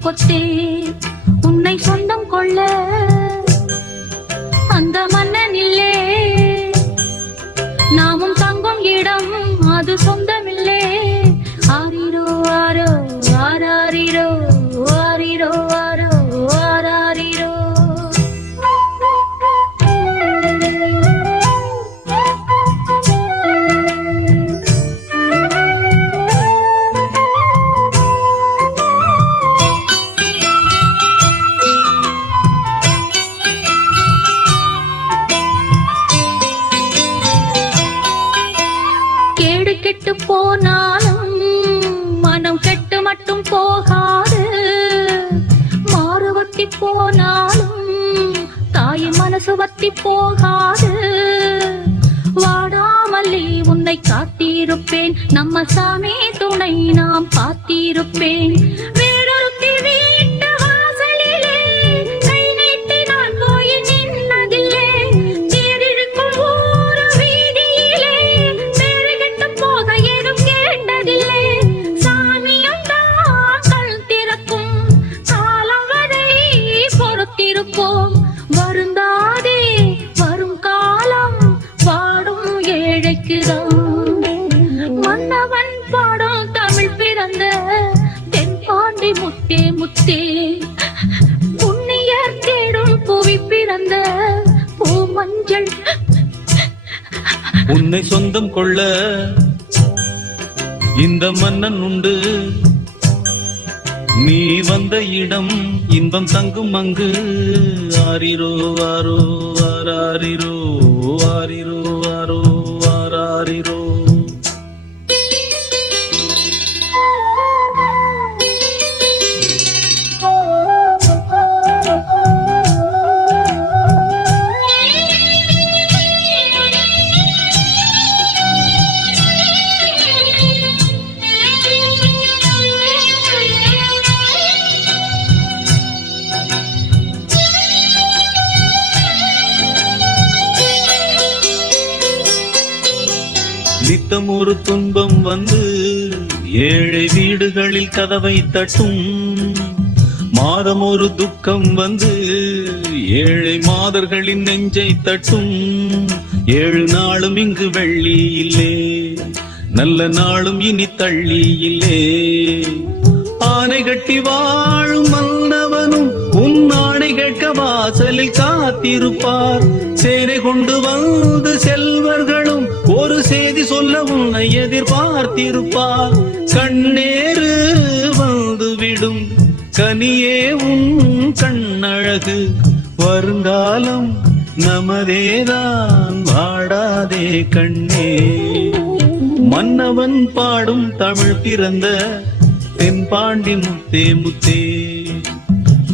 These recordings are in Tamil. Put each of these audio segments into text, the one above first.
மஞ்சள் கொத்தே உன்னை சொந்த கெட்டு போனாலும் மனம் கெட்டு மட்டும் போகாது. மாறு வத்தி போனாலும் தாய் மனசு வத்தி போகாது. வாடாமல்லி உன்னை காத்திருப்பேன். நம்ம சாமி துணை நாம் பார்த்திருப்பேன். முத்தே முத்தே தேடும் புவி பிறந்த பூ மஞ்சள் உன்னை சொந்தம் கொள்ள இந்த மன்னன் உண்டு. நீ வந்த இடம் இன்பம் தங்கும் அங்கு. ஆரிரோ ஆரோ ஆராரிரோ. நித்தம் ஒரு துன்பம் வந்து ஏழை வீடுகளில் கதவை தட்டும். மாதம் ஒரு துக்கம் வந்து ஏழை மாதர்களின் நெஞ்சை தட்டும். ஏழு நாளும் இங்கு வெள்ளி இல்லே நல்ல நாளும் இனி தள்ளி இல்லே ஆனை கட்டி வாழும் மன்னவனும் உன் ஆணை கேட்க வாசலில் காத்திருப்பார். சேனை கொண்டு வந்து செல்வர்கள் ஒரு செய்தி சொல்ல உன்னை எதிர்பார்த்திருப்பார். கண்ணேறு வந்துவிடும். கனியே உன் கண்ணழகு. வருங்காலம் நமதேதான் வாடாதே கண்ணே. மன்னவன் பாடும் தமிழ் பிறந்த தென்பாண்டி முத்தே முத்தே.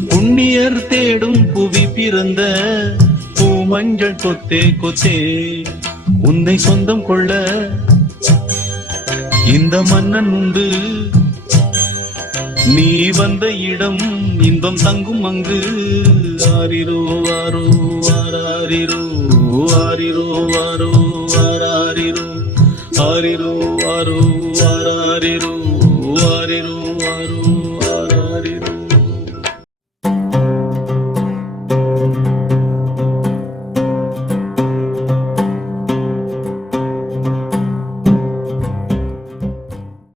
புண்ணியர் தேடும் புவி பிறந்த பூமஞ்சள் கொத்தே கொத்தே. உன்னை சொந்தம் கொள்ள இந்த மன்னன் உண்டு. நீ வந்த இடம் இன்பம் தங்கும் அங்கு. ஆரிரோ ஆரோ ஆராரிரோ ஆரிரோ ஆரோ ஆராரிரோ. ஆரிரோ ஆரோ ஆராரிரோ ஆரிரோ ஆரோ ஆராரிரோ.